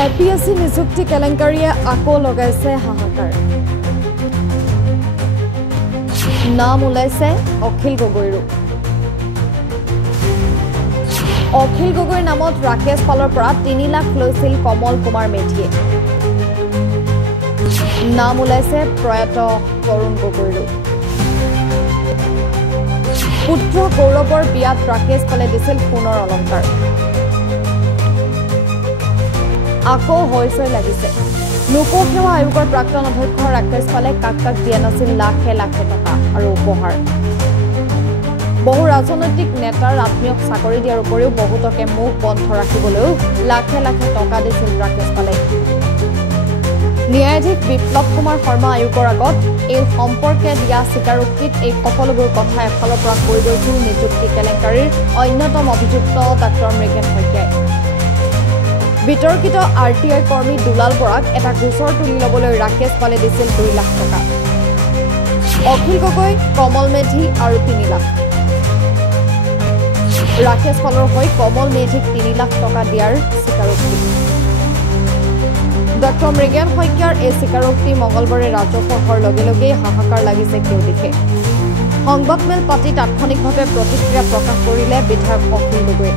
APSC নিযুক্তি কেলেংকাৰীয়ে আকৌ লগাইছে হাহাকাৰ নাম ওলাইছে অখিল গগৈৰো অখিল গগৈৰ নামত ৰাকেশ পালৰ পৰা 3 লাখ লৈছিল কমল কুমাৰ মেধিয়ে নাম ওলাইছে প্ৰয়াত তৰুণ গগৈৰো পুত্ৰ গৌৰৱৰ বিয়াত ৰাকেশ পালে দিছিল সোণৰ অলংকাৰ আকৌ হৈছৈ লাগিছে লোকসেৱা আয়োগৰ প্ৰাক্তন অধ্যক্ষ ৰাকেশ পালে কাক দিয়া নাছিল লাখে লাখে টকা আৰু উপহাৰ বহু ৰাজনৈতিক নেতাৰ আত্মীয়ক চাকৰি দিয়াৰ উপৰিও বহুতকে মুখ বন্ধ ৰাখিবলৈও লাখে লাখে টকা দিছিল ৰাকেশ পালে ন্যায়াধীশ বিপ্লৱ কুমাৰ শৰ্মা আয়োগৰ আগত এই সম্পৰ্কে দিয়া স্বীকাৰোক্তিত এই সকলোবোৰ কথা এফালৰ পৰা কৈ গৈছিল নিযুক্তি কেলেংকাৰীৰ অন্যতম অভিযুক্ত ডাক্তৰ মৃগেন শইকীয়াই বিতৰ্কিত RTI কৰ্মী দুলাল বৰাক এটা গোচৰ তুলি ল'বলৈ ৰাকেশ পালে দিছিল 2 লাখ টকা অখিল গগৈ কমল মেধি আৰু 3 লাখ ৰাকেশ পালৰ হৈ কমল মেধিক 3 লাখ টকা দিয়াৰ স্বীকাৰোক্তি ডাক্তৰ মৃগেন শইকীয়াৰ এই স্বীকাৰোক্তি মঙলবাৰে ৰাজহুৱা হোৱাৰ লগে লগে হাহাকাৰ লাগিছে কেউদিশে সংবাদমেল পাতি তাৎক্ষণিকভাৱে প্ৰতিক্ৰিয়া প্ৰকাশ কৰিলে বিধায়ক অখিল গগৈ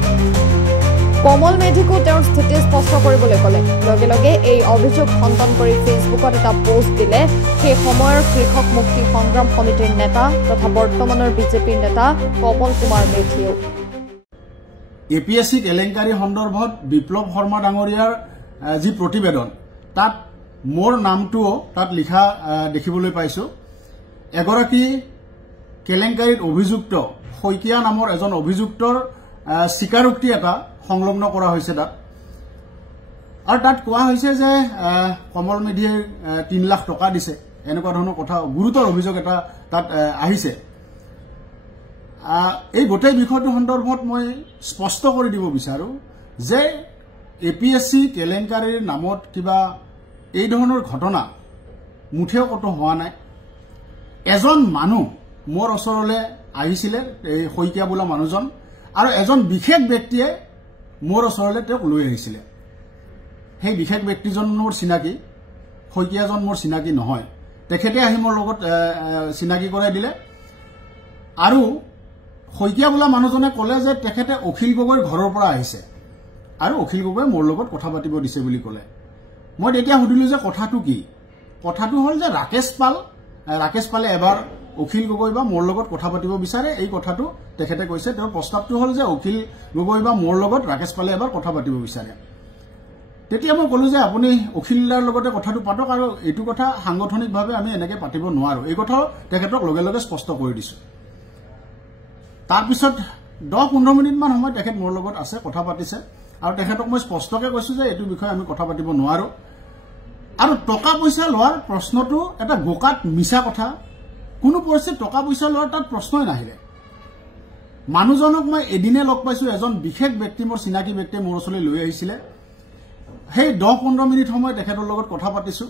কমল মেধিকো তেওঁৰ স্থিতি স্পষ্ট কৰিবলৈ ক'লে লগে লগে এই অভিযোগ খণ্ডন কৰি ফেচবুকত এটা পোষ্ট দিলে সেই সময়ৰ কৃষক মুক্তি সংগ্ৰাম সমিতিৰ নেতা তথা বৰ্তমানৰ বিজেপিৰ নেতা কমল কুমাৰ মেধিয়েও APSC কেলেংকাৰী সন্দৰ্ভত বিপ্লৱ শৰ্মা ডাঙৰীয়াৰ যি প্ৰতিবেদন তাত মোৰ নামটোও তাত লিখা দেখিবলৈ পাইছো এগৰাকী কেলেংকাৰীত অভিযুক্ত শইকীয়া নামৰ এজন অভিযুক্তৰ স্বীকাৰোক্তি এটা সংলগ্ন কৰা হৈছে তাত আৰু তাত কোৱা হৈছে যে কমল মেধিয়ে 3 লাখ টকা দিছে এনেকুৱা ধৰণৰ কথা গুৰুতৰ অভিযোগ এটা তাত আহিছে এই গোটেই বিষয়টো সন্দৰ্ভত মই স্পষ্ট কৰি দিব বিচাৰো যে APSC কেলেংকাৰীৰ নামত কিবা এই ধৰণৰ ঘটনা মুঠেও কত হোৱা নাই এজন মানুহ মোৰ ওচৰলৈ আহিছিলে এই শইকীয়া বোলা মানুহজন আৰু এজন বিশেষ ব্যক্তিয়ে মোৰ ওচৰলৈ তেওঁক লৈ আহিছিলে সেই বিশেষ ব্যক্তিজন মোৰ চিনাকি শইকীয়াজন মোৰ চিনাকি নহয় তেখেতে আহি মোৰ লগত চিনাকি কৰাই দিলে আৰু শইকীয়া বোলা মানুহজনে ক'লে যে তেখেতে অখিল গগৈৰ ঘৰৰ পৰা আহিছে আৰু অখিল গগৈ মোৰ লগত কথা পাতিব দিছে বুলি ক'লে মই তেতিয়া সুধিলো যে কথাটো কি কথাটো হ'ল যে ৰাকেশ পালে এবাৰ অখিল গগৈ বা মোৰ লগত কথা পাতিব বিচাৰে এই কথাটো তেখেতে কৈছে তেওঁৰ প্ৰস্তাৱটো হ'ল যে অখিল গগৈ বা মোৰ লগত ৰাকেশ পালে এবাৰ কথা পাতিব বিচাৰে তেতিয়া মই ক'লো যে আপুনি অখিলদাৰ লগতে কথাটো পাতক আৰু এইটো কথা সাংগঠনিকভাৱে আমি এনেকৈ পাতিব নোৱাৰো এই কথাও তেখেতক লগে লগে স্পষ্ট কৰি দিছো তাৰ পিছত 10-15 মিনিটমান সময় তেখেত মোৰ লগত আছে কথা পাতিছে আৰু তেখেতক মই স্পষ্টকৈ কৈছো যে এইটো বিষয়ে আমি কথা পাতিব নোৱাৰো আৰু টকা পইচা লোৱাৰ প্ৰশ্নটো এটা গোকাত মিছা কথা কোনো পৰিস্থিতিত টকা পইচা লোৱাৰ তাত প্ৰশ্নই নাহিলে মানুহজনক মই এদিনে লগ পাইছো এজন বিশেষ ব্যক্তি মোৰ চিনাকি ব্যক্তিয়ে মোৰ ওচৰলৈ লৈ আহিছিলে সেই 10-15 মিনিট সময় তেখেতৰ লগত কথা পাতিছো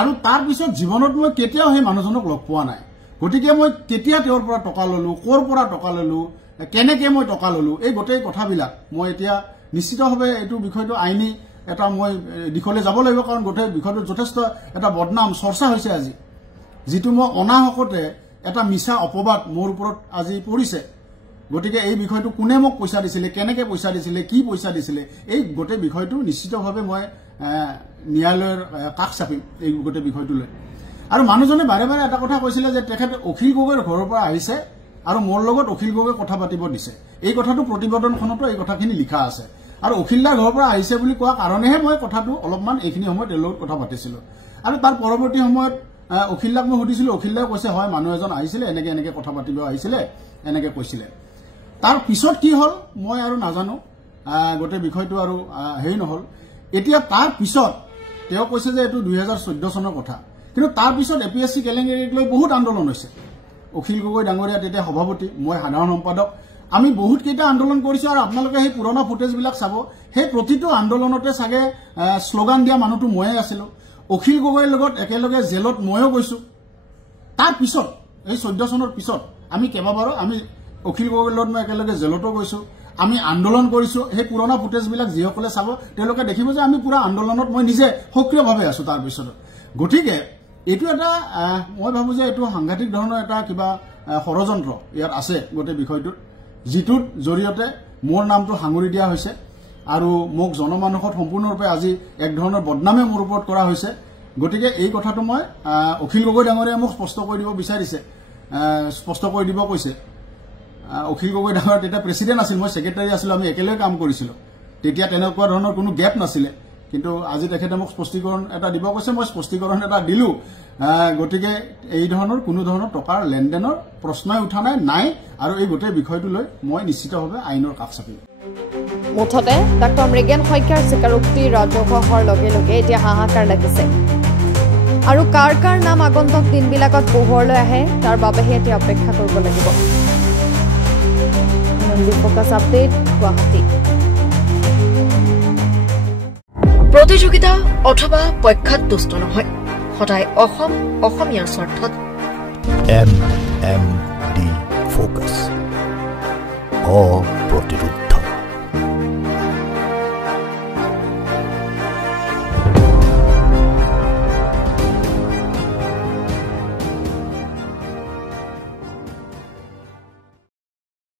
আৰু তাৰ পিছত জীৱনত মই কেতিয়াও সেই মানুহজনক লগ পোৱা নাই গতিকে মই কেতিয়া তেওঁৰ পৰা টকা ললো কৰ পৰা টকা ললো কেনেকৈ মই টকা ললো এই গোটেই কথাবিলাক মই এতিয়া নিশ্চিতভাৱে এইটো বিষয়টো আইনী এটা মই দিশলৈ যাব লাগিব কাৰণ গোটেই বিষয়টো যথেষ্ট এটা বদনাম চৰ্চা হৈছে আজি যিটো মই অনাহকতে এটা মিছা অপবাদ মোৰ ওপৰত আজি পৰিছে গতিকে এই বিষয়টো কোনে মোক পইচা দিছিলে কেনেকৈ পইচা দিছিলে কি পইচা দিছিলে এই গোটেই বিষয়টো নিশ্চিতভাৱে মই ন্যায়ালয়ৰ কাষ চাপিম এই গোটেই বিষয়টো লৈ আৰু মানুহজনে বাৰে বাৰে এটা কথা কৈছিলে যে তেখেতে অখিল গগৈৰ ঘৰৰ পৰা আহিছে আৰু মোৰ লগত অখিল গগৈ কথা পাতিব দিছে এই কথাটো প্ৰতিবেদনখনতো এই কথাখিনি লিখা আছে আৰু অখিলদাৰ ঘৰৰ পৰা আহিছে বুলি কোৱা কাৰণেহে মই কথাটো অলপমান এইখিনি সময়ত তেওঁৰ লগত কথা পাতিছিলো আৰু তাৰ পৰৱৰ্তী সময়ত অখিলদাক মই সুধিছিলো অখিলদাই কৈছে হয় মানুহ এজন আহিছিলে এনেকৈ কথা পাতিব আহিছিলে এনেকৈ কৈছিলে তাৰ পিছত কি হ'ল মই আৰু নাজানো গোটেই বিষয়টো আৰু হেৰি নহল এতিয়া তাৰ পিছত তেওঁ কৈছে যে এইটো 2014 চনৰ কথা কিন্তু তাৰ পিছত APSC কেলেংকাৰীক লৈ বহুত আন্দোলন হৈছে অখিল গগৈ ডাঙৰীয়া তেতিয়া সভাপতি মই সাধাৰণ সম্পাদক আমি বহুত কেইটা আন্দোলন কৰিছো আৰু আপোনালোকে সেই পুৰণা ফুটেজবিলাক চাব সেই প্ৰতিটো আন্দোলনতে চাগে স্লোগান দিয়া মানুহটো ময়ে আছিলো অখিল গগৈৰ লগত একেলগে জেলত ময়ো গৈছো তাৰ পিছত এই 14 চনৰ পিছত আমি কেইবাবাৰো আমি অখিল গগৈৰ লগত মই একেলগে জেলতো গৈছো আমি আন্দোলন কৰিছো সেই পুৰণা ফুটেজবিলাক যিসকলে চাব তেওঁলোকে দেখিব যে আমি পুৰা আন্দোলনত মই নিজে সক্ৰিয়ভাৱে আছো তাৰ পিছত গতিকে এইটো এটা মই ভাবো যে এইটো সাংঘাতিক ধৰণৰ এটা কিবা ষড়যন্ত্ৰ ইয়াত আছে গোটেই বিষয়টোত যিটোৰ জৰিয়তে মোৰ নামটো সাঙুৰি দিয়া হৈছে আৰু মোক জনমানসত সম্পূৰ্ণৰূপে আজি এক ধৰণৰ বদনামে মোৰ ওপৰত কৰা হৈছে গতিকে এই কথাটো মই অখিল গগৈ ডাঙৰীয়া মোক স্পষ্ট কৰি দিব বিচাৰিছে স্পষ্ট কৰি দিব কৈছে অখিল গগৈ ডাঙৰ তেতিয়া প্ৰেসিডেন্ট আছিল মই সেক্ৰেটাৰী আছিলো আমি একেলগে কাম কৰিছিলো তেতিয়া তেনেকুৱা ধৰণৰ কোনো গ্যাপ নাছিলে কিন্তু আজি তেখেতে মোক স্পষ্টীকৰণ এটা দিব কৈছে মই স্পষ্টীকৰণ এটা দিলো গতিকে এই ধৰণৰ কোনো ধৰণৰ টকাৰ লেনদেনৰ প্ৰশ্নই উঠা নাই আৰু এই গোটেই বিষয়টো লৈ মই নিশ্চিতভাৱে আইনৰ কাষ চাপিম মুঠতে ডাক্তৰ মৃগেন শইকীয়াৰ স্বীকাৰোক্তি ৰাজহুৱা হোৱাৰ লগে লগে এতিয়া হাহাকাৰ লাগিছে আৰু কাৰ কাৰ নাম আগন্তুক দিনবিলাকত পোহৰলৈ আহে তাৰ বাবেহে এতিয়া অপেক্ষা কৰিব লাগিব ফোকাস আপডেট গুৱাহাটী প্ৰতিযোগিতা অথবা পক্ষত দুষ্ট নহয় সদায় অসমীয়াৰ স্বাৰ্থত MMD ফোকাস প্ৰতিৰোধ